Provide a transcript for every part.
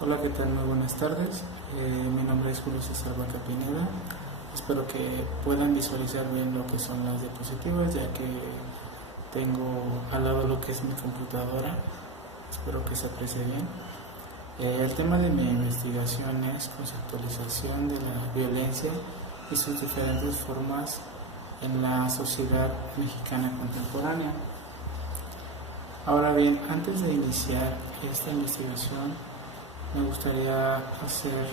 Hola, ¿qué tal? Muy buenas tardes. Mi nombre es Julio César Vaca Pineda. Espero que puedan visualizar bien lo que son las diapositivas, ya que tengo al lado lo que es mi computadora. Espero que se aprecie bien. El tema de mi investigación es conceptualización de la violencia y sus diferentes formas en la sociedad mexicana contemporánea. Ahora bien, antes de iniciar esta investigación, me gustaría hacer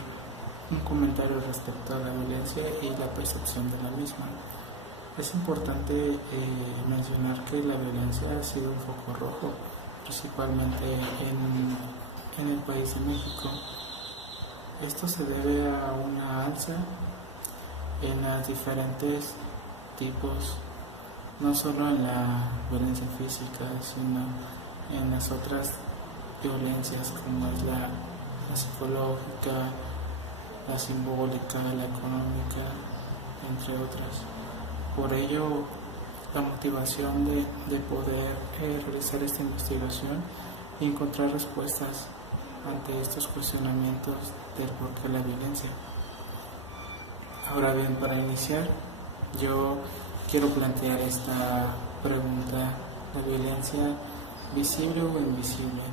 un comentario respecto a la violencia y la percepción de la misma. Es importante mencionar que la violencia ha sido un foco rojo, principalmente en el país de México. Esto se debe a una alza en los diferentes tipos, no solo en la violencia física, sino en las otras violencias como es la psicológica, la simbólica, la económica, entre otras. Por ello, la motivación de poder realizar esta investigación y encontrar respuestas ante estos cuestionamientos del por qué la violencia. Ahora bien, para iniciar, yo quiero plantear esta pregunta: ¿la violencia visible o invisible?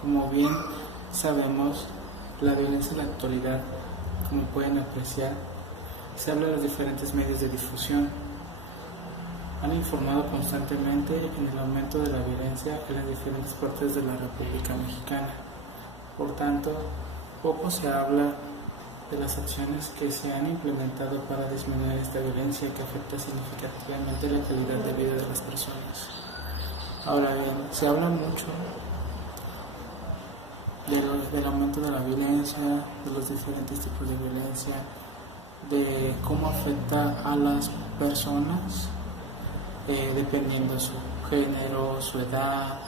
Como bien sabemos, la violencia en la actualidad, como pueden apreciar, se habla de los diferentes medios de difusión. Han informado constantemente en el aumento de la violencia en las diferentes partes de la República Mexicana. Por tanto, poco se habla de las acciones que se han implementado para disminuir esta violencia que afecta significativamente la calidad de vida de las personas. Ahora bien, se habla mucho del aumento de la violencia, de los diferentes tipos de violencia, de cómo afecta a las personas dependiendo de su género, su edad,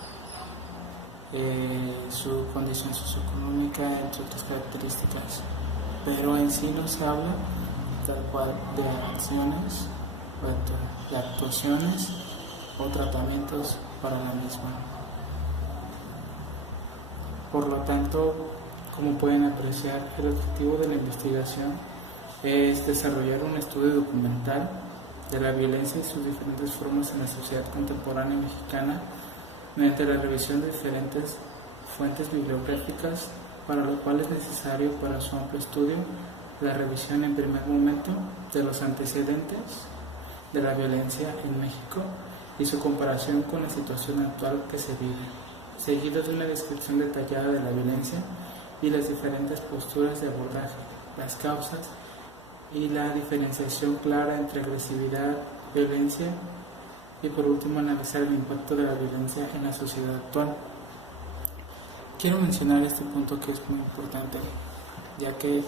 su condición socioeconómica, entre otras características. Pero en sí no se habla tal cual de acciones, de actuaciones o tratamientos para la misma. Por lo tanto, como pueden apreciar, el objetivo de la investigación es desarrollar un estudio documental de la violencia y sus diferentes formas en la sociedad contemporánea mexicana mediante la revisión de diferentes fuentes bibliográficas, para lo cual es necesario para su amplio estudio la revisión en primer momento de los antecedentes de la violencia en México y su comparación con la situación actual que se vive, seguido de una descripción detallada de la violencia y las diferentes posturas de abordaje, las causas y la diferenciación clara entre agresividad, violencia y por último analizar el impacto de la violencia en la sociedad actual. Quiero mencionar este punto que es muy importante, ya que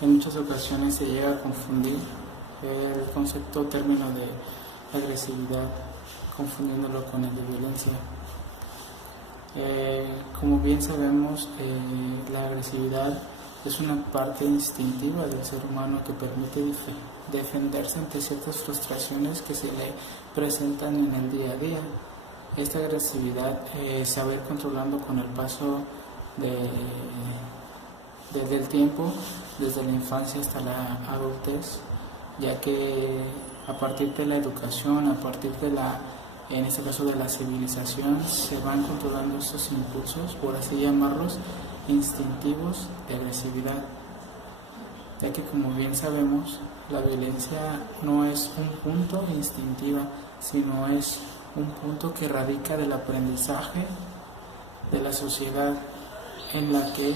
en muchas ocasiones se llega a confundir el concepto o término de agresividad, confundiéndolo con el de violencia. Como bien sabemos, la agresividad es una parte instintiva del ser humano que permite defenderse ante ciertas frustraciones que se le presentan en el día a día. Esta agresividad se va a ir controlando con el paso del tiempo, desde la infancia hasta la adultez, ya que a partir de la educación, a partir de en este caso de la civilización, se van controlando estos impulsos, por así llamarlos, instintivos de agresividad, ya que como bien sabemos, la violencia no es un punto instintiva, sino es un punto que radica del aprendizaje de la sociedad, en la que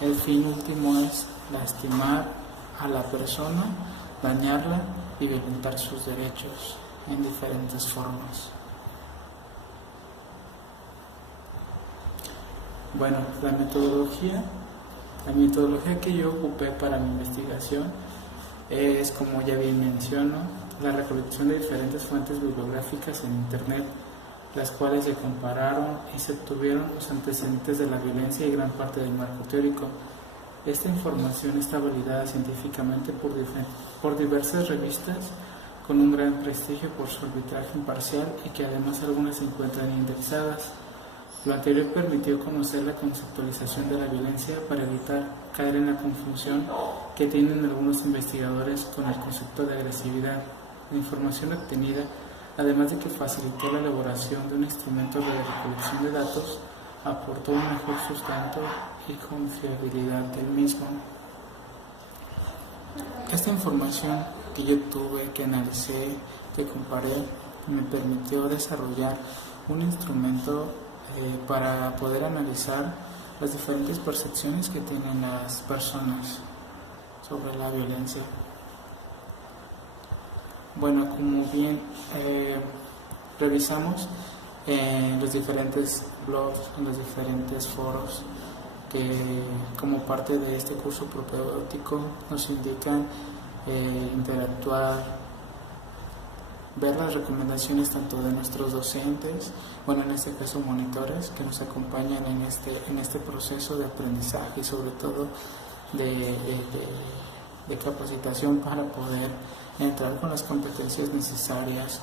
el fin último es lastimar a la persona, dañarla y violentar sus derechos en diferentes formas. Bueno, la metodología que yo ocupé para mi investigación es, como ya bien menciono, la recolección de diferentes fuentes bibliográficas en Internet, las cuales se compararon y se obtuvieron los antecedentes de la violencia y gran parte del marco teórico. Esta información está validada científicamente por diversas revistas con un gran prestigio por su arbitraje imparcial y que además algunas se encuentran indexadas. Lo anterior permitió conocer la conceptualización de la violencia para evitar caer en la confusión que tienen algunos investigadores con el concepto de agresividad. La información obtenida, además de que facilitó la elaboración de un instrumento de recolección de datos, aportó un mejor sustento y confiabilidad del mismo. Esta información que yo tuve, que analicé, que comparé, me permitió desarrollar un instrumento para poder analizar las diferentes percepciones que tienen las personas sobre la violencia. Bueno, como bien revisamos en los diferentes blogs, en los diferentes foros que como parte de este curso propedéutico nos indican interactuar, ver las recomendaciones tanto de nuestros docentes, bueno, en este caso monitores, que nos acompañan en este proceso de aprendizaje y sobre todo de capacitación para poder entrar con las competencias necesarias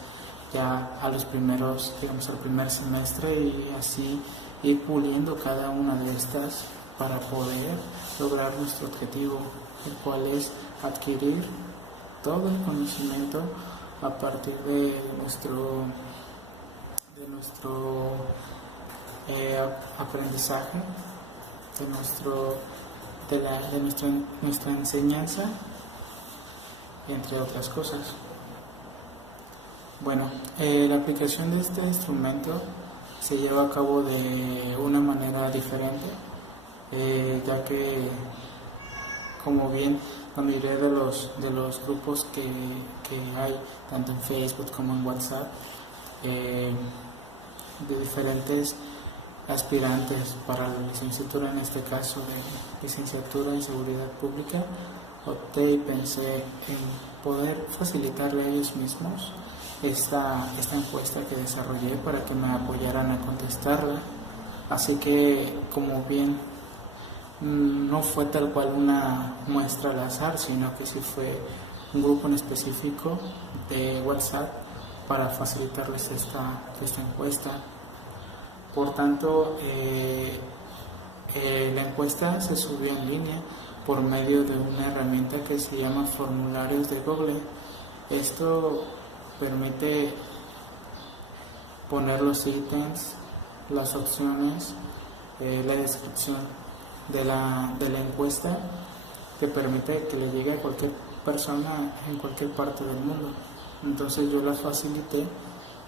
ya a los primeros, digamos, al primer semestre, y así ir puliendo cada una de estas para poder lograr nuestro objetivo, el cual es adquirir todo el conocimiento a partir de nuestro aprendizaje, de nuestra enseñanza, entre otras cosas. Bueno, la aplicación de este instrumento se lleva a cabo de una manera diferente, ya que, como bien la mayoría de los grupos que hay, tanto en Facebook como en WhatsApp, de diferentes aspirantes para la licenciatura, en este caso de licenciatura en seguridad pública, opté y pensé en poder facilitarle a ellos mismos esta encuesta que desarrollé para que me apoyaran a contestarla. Así que, como bien, no fue tal cual una muestra al azar, sino que sí fue un grupo en específico de WhatsApp para facilitarles esta encuesta. Por tanto, la encuesta se subió en línea por medio de una herramienta que se llama Formularios de Google. Esto permite poner los ítems, las opciones, la descripción de la encuesta, que permite que le llegue a cualquier persona en cualquier parte del mundo. Entonces yo la facilité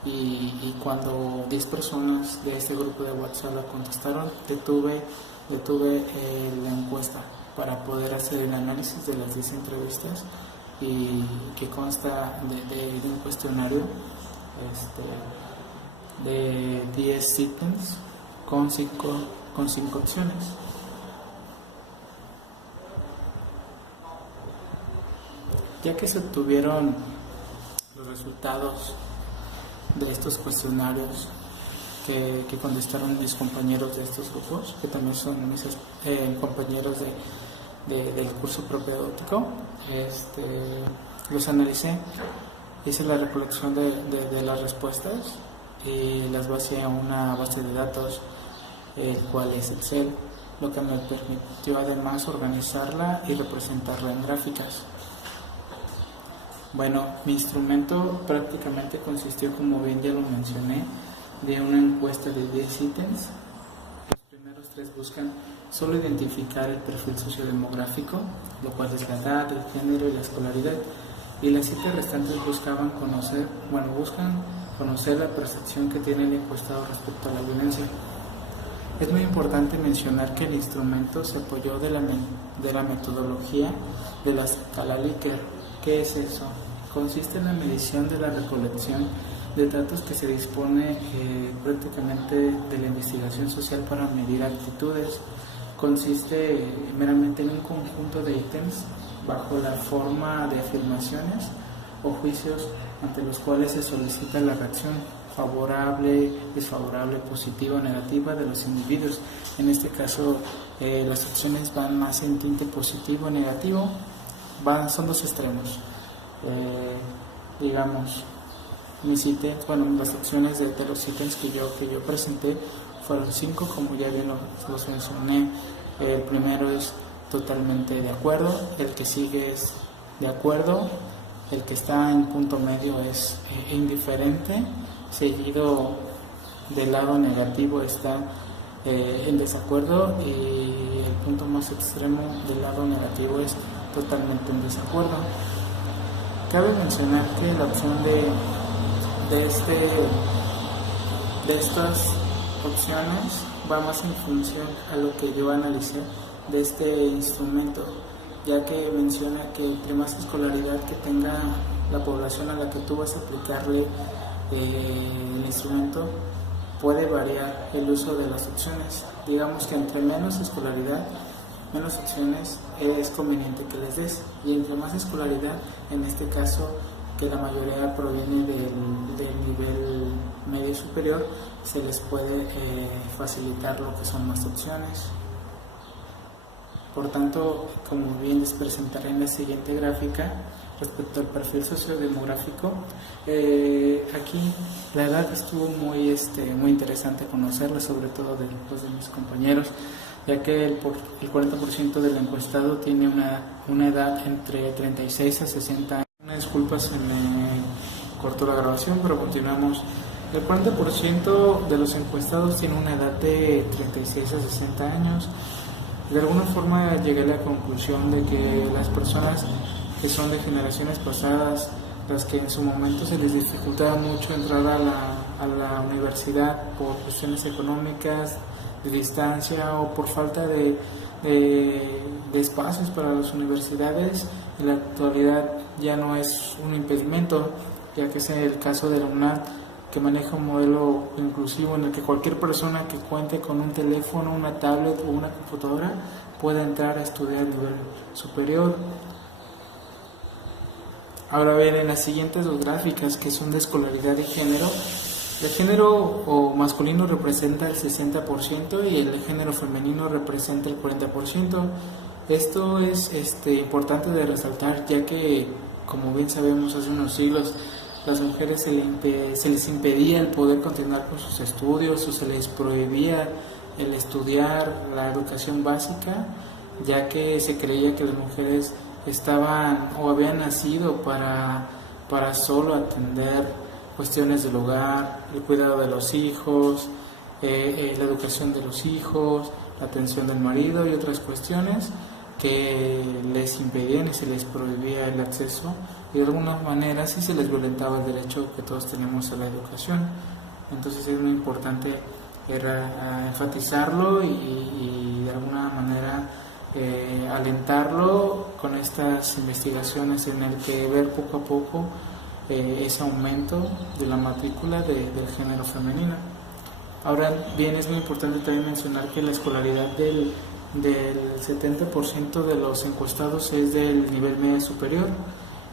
y cuando 10 personas de este grupo de WhatsApp la contestaron, detuve la encuesta para poder hacer el análisis de las 10 entrevistas, y que consta de un cuestionario de 10 ítems con 5 opciones. Ya que se obtuvieron los resultados de estos cuestionarios que contestaron mis compañeros de estos grupos, que también son mis compañeros del curso propedéutico, los analicé, hice la recolección de las respuestas y las basé a una base de datos, el cual es Excel, lo que me permitió además organizarla y representarla en gráficas. Bueno, mi instrumento prácticamente consistió, como bien ya lo mencioné, de una encuesta de 10 ítems. Los primeros 3 buscan solo identificar el perfil sociodemográfico, lo cual es la edad, el género y la escolaridad, y las 7 restantes buscan conocer la percepción que tiene el encuestado respecto a la violencia. Es muy importante mencionar que el instrumento se apoyó de la metodología de la escala Likert. ¿Qué es eso? Consiste en la medición de la recolección de datos que se dispone prácticamente de la investigación social para medir actitudes. Consiste meramente en un conjunto de ítems bajo la forma de afirmaciones o juicios ante los cuales se solicita la reacción favorable, desfavorable, positiva o negativa de los individuos. En este caso, las opciones van más en tinte positivo o negativo, son 2 extremos. Digamos, mis ítems, las opciones de los ítems que yo presenté fueron 5, como ya bien los mencioné. El primero es totalmente de acuerdo, el que sigue es de acuerdo, el que está en punto medio es indiferente, seguido del lado negativo está en desacuerdo, y el punto más extremo del lado negativo es totalmente en desacuerdo. Cabe mencionar que la opción de estas opciones va más en función a lo que yo analicé de este instrumento, ya que menciona que entre más escolaridad que tenga la población a la que tú vas a aplicarle el instrumento, puede variar el uso de las opciones. Digamos que entre menos escolaridad, menos opciones es conveniente que les des, y entre más escolaridad, en este caso que la mayoría proviene del nivel medio superior, se les puede facilitar lo que son más opciones. Por tanto, como bien les presentaré en la siguiente gráfica, respecto al perfil sociodemográfico, aquí la edad estuvo muy interesante conocerla, sobre todo de mis compañeros, ya que el 40% del encuestado tiene una edad entre 36 a 60 años. Una disculpa, se me cortó la grabación, pero continuamos. El 40% de los encuestados tiene una edad de 36 a 60 años. De alguna forma llegué a la conclusión de que las personas que son de generaciones pasadas, las que en su momento se les dificultaba mucho entrar a la universidad por cuestiones económicas, de distancia o por falta de espacios para las universidades, en la actualidad ya no es un impedimento, ya que es el caso de la UNAM, que maneja un modelo inclusivo en el que cualquier persona que cuente con un teléfono, una tablet o una computadora pueda entrar a estudiar a nivel superior. Ahora bien, en las siguientes dos gráficas, que son de escolaridad y género, el género o masculino representa el 60% y el género femenino representa el 40%. Esto es importante de resaltar, ya que, como bien sabemos, hace unos siglos las mujeres se les impedía el poder continuar con sus estudios, o se les prohibía el estudiar la educación básica, ya que se creía que las mujeres estaban o habían nacido para solo atender cuestiones del hogar, el cuidado de los hijos, la educación de los hijos, la atención del marido y otras cuestiones que les impedían y se les prohibía el acceso, y de alguna manera sí se les violentaba el derecho que todos tenemos a la educación. Entonces es muy importante enfatizarlo y de alguna manera alentarlo con estas investigaciones, en el que ver poco a poco ese aumento de la matrícula del género femenino. Ahora bien, es muy importante también mencionar que la escolaridad del 70% de los encuestados es del nivel medio superior,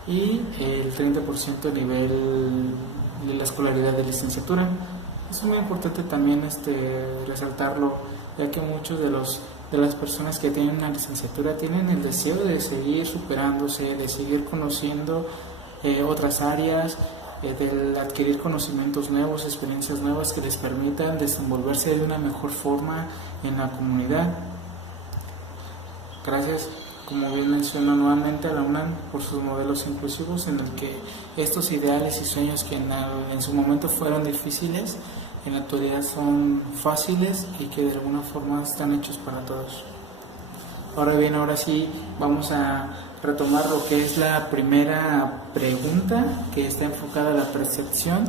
y el 30% nivel de la escolaridad de licenciatura. Es muy importante también resaltarlo, ya que muchos de las personas que tienen una licenciatura tienen el deseo de seguir superándose, de seguir conociendo otras áreas, de adquirir conocimientos nuevos, experiencias nuevas que les permitan desenvolverse de una mejor forma en la comunidad. Gracias, como bien menciono nuevamente, a la UNAM por sus modelos inclusivos, en el que estos ideales y sueños que en su momento fueron difíciles, en la actualidad son fáciles y que de alguna forma están hechos para todos. Ahora bien, ahora sí vamos a retomar lo que es la primera pregunta, que está enfocada a la percepción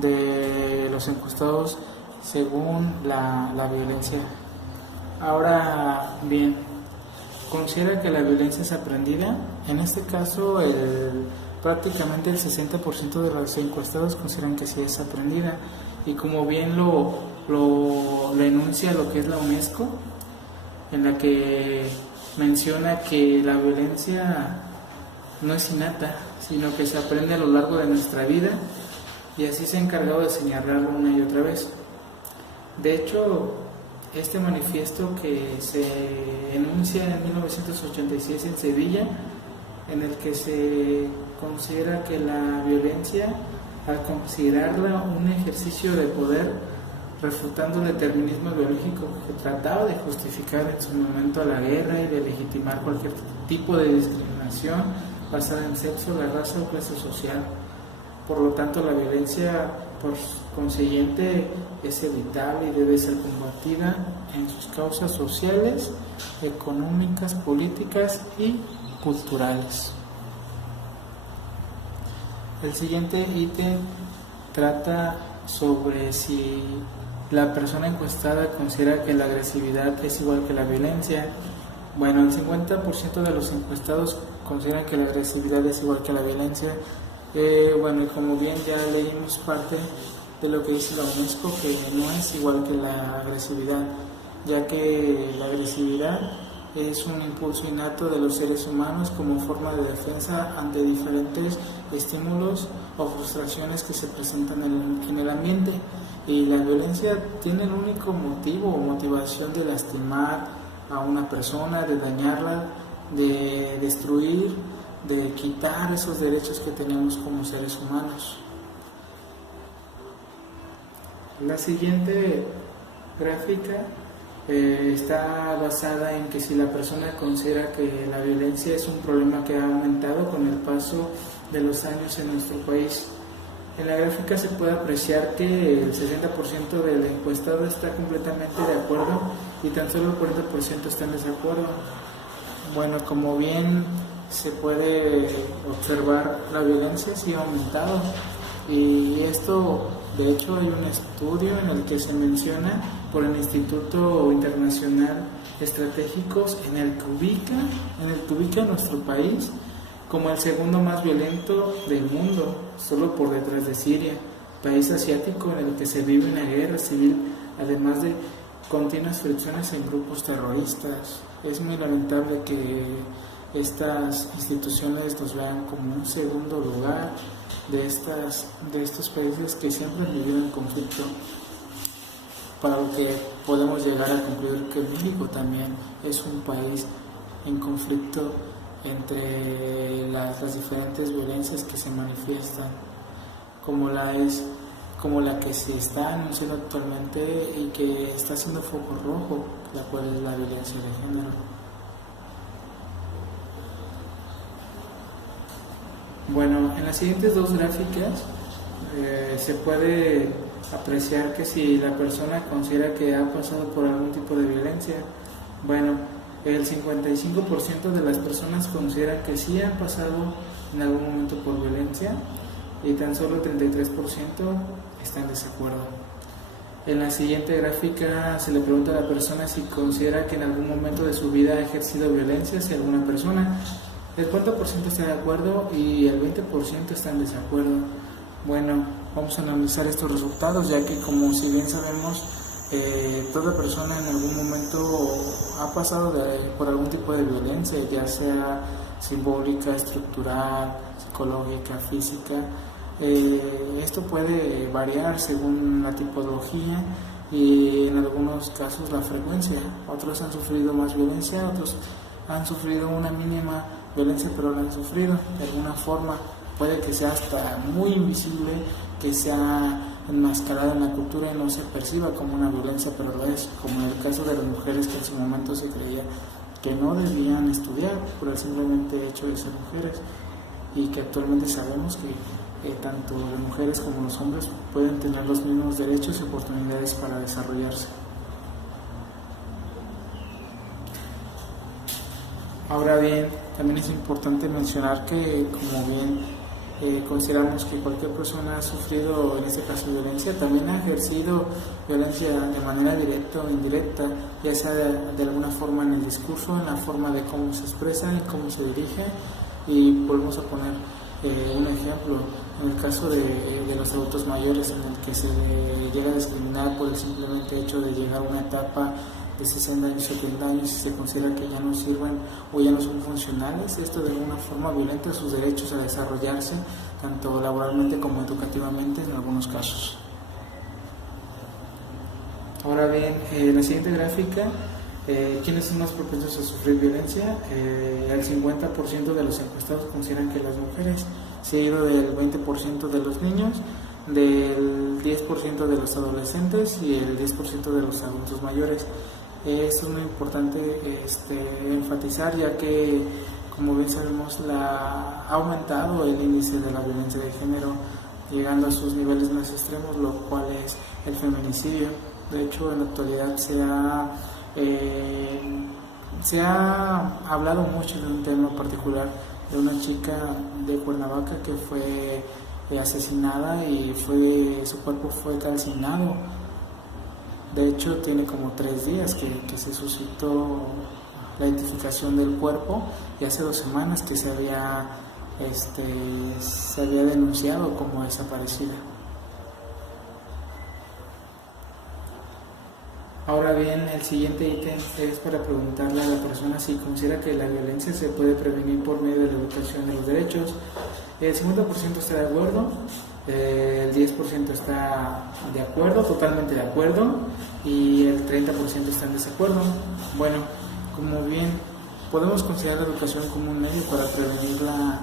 de los encuestados según la violencia. Ahora bien, ¿considera que la violencia es aprendida? En este caso, prácticamente el 60% de los encuestados consideran que sí es aprendida, y como bien lo enuncia lo que es la UNESCO, en la que menciona que la violencia no es innata, sino que se aprende a lo largo de nuestra vida, y así se ha encargado de señalarlo una y otra vez. De hecho, este manifiesto que se enuncia en 1986 en Sevilla, en el que se considera que la violencia, al considerarla un ejercicio de poder, refutando el determinismo biológico que trataba de justificar en su momento la guerra y de legitimar cualquier tipo de discriminación basada en sexo, la raza o clase social. Por lo tanto, la violencia, por consiguiente, es evitable y debe ser combatida en sus causas sociales, económicas, políticas y culturales. El siguiente ítem trata sobre si la persona encuestada considera que la agresividad es igual que la violencia. Bueno, el 50% de los encuestados consideran que la agresividad es igual que la violencia. Bueno, y como bien ya leímos parte de lo que dice la UNESCO, que no es igual que la agresividad, ya que la agresividad es un impulso innato de los seres humanos como forma de defensa ante diferentes estímulos o frustraciones que se presentan en el ambiente, y la violencia tiene el único motivo o motivación de lastimar a una persona, de dañarla, de destruir, de quitar esos derechos que tenemos como seres humanos. La siguiente gráfica está basada en que si la persona considera que la violencia es un problema que ha aumentado con el paso de los años en nuestro país. En la gráfica se puede apreciar que el 60% del encuestado está completamente de acuerdo y tan solo el 40% está en desacuerdo. Bueno, como bien se puede observar, la violencia sí ha aumentado, y esto, de hecho, hay un estudio en el que se menciona por el Instituto Internacional Estratégicos en el que ubica nuestro país como el segundo más violento del mundo, solo por detrás de Siria, país asiático en el que se vive una guerra civil, además de continuas fricciones en grupos terroristas. Es muy lamentable que estas instituciones nos vean como un segundo lugar de estos países que siempre han vivido en conflicto, para lo que podemos llegar a concluir que México también es un país en conflicto entre las diferentes violencias que se manifiestan, como la que se está anunciando actualmente y que está haciendo foco rojo, la cual es la violencia de género. Bueno, en las siguientes dos gráficas se puede apreciar que si la persona considera que ha pasado por algún tipo de violencia. Bueno, el 55% de las personas consideran que sí han pasado en algún momento por violencia, y tan solo el 33% está en desacuerdo. En la siguiente gráfica se le pregunta a la persona si considera que en algún momento de su vida ha ejercido violencia hacia alguna persona. El 40% está de acuerdo y el 20% está en desacuerdo. Bueno, vamos a analizar estos resultados, ya que, como si bien sabemos, toda persona en algún momento ha pasado por algún tipo de violencia, ya sea simbólica, estructural, psicológica, física. Esto puede variar según la tipología y en algunos casos la frecuencia. Otros han sufrido más violencia, otros han sufrido una mínima violencia, pero la han sufrido de alguna forma. Puede que sea hasta muy invisible, que sea enmascarada en la cultura y no se perciba como una violencia, pero lo es, como en el caso de las mujeres, que en su momento se creía que no debían estudiar por el simplemente hecho de ser mujeres, y que actualmente sabemos que tanto las mujeres como los hombres pueden tener los mismos derechos y oportunidades para desarrollarse. Ahora bien, también es importante mencionar que, como bien consideramos que cualquier persona ha sufrido, en este caso, violencia, también ha ejercido violencia de manera directa o indirecta, ya sea de alguna forma en el discurso, en la forma de cómo se expresa y cómo se dirige. Y volvemos a poner un ejemplo, en el caso de los adultos mayores, en el que se llega a discriminar por el simplemente hecho de llegar a una etapa de 60 años, 70 años, y se considera que ya no sirven o ya no son funcionales. Esto de alguna forma violenta sus derechos a desarrollarse, tanto laboralmente como educativamente en algunos casos. Ahora bien, la siguiente gráfica, ¿quiénes son más propensos a sufrir violencia? El 50% de los encuestados consideran que las mujeres, seguido del 20% de los niños, del 10% de los adolescentes y el 10% de los adultos mayores. Esto es muy importante enfatizar, ya que, como bien sabemos, ha aumentado el índice de la violencia de género, llegando a sus niveles más extremos, lo cual es el feminicidio. De hecho, en la actualidad se ha hablado mucho de un tema particular, de una chica de Cuernavaca que fue asesinada y su cuerpo fue calcinado. De hecho, tiene como 3 días que se suscitó la identificación del cuerpo, y hace 2 semanas que se había denunciado como desaparecida. Ahora bien, el siguiente ítem es para preguntarle a la persona si considera que la violencia se puede prevenir por medio de la educación de los derechos. El 50% está de acuerdo, el 10% está de acuerdo, totalmente de acuerdo, y el 30% está en desacuerdo. Bueno, como bien, podemos considerar la educación como un medio para prevenir la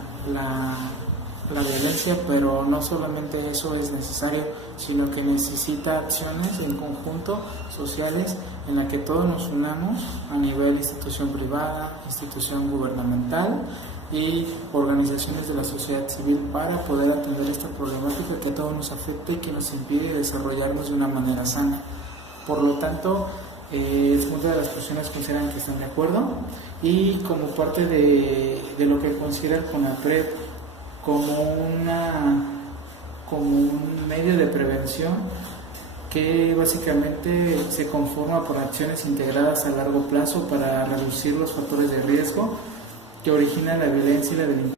violencia, pero no solamente eso es necesario, sino que necesita acciones en conjunto, sociales, en la que todos nos unamos a nivel institución privada, institución gubernamental y organizaciones de la sociedad civil, para poder atender esta problemática que a todos nos afecta y que nos impide desarrollarnos de una manera sana. Por lo tanto, muchas de las personas consideran que están de acuerdo, y como parte de lo que considera el CONAPRED como un medio de prevención, que básicamente se conforma por acciones integradas a largo plazo para reducir los factores de riesgo que originan la violencia y la delincuencia.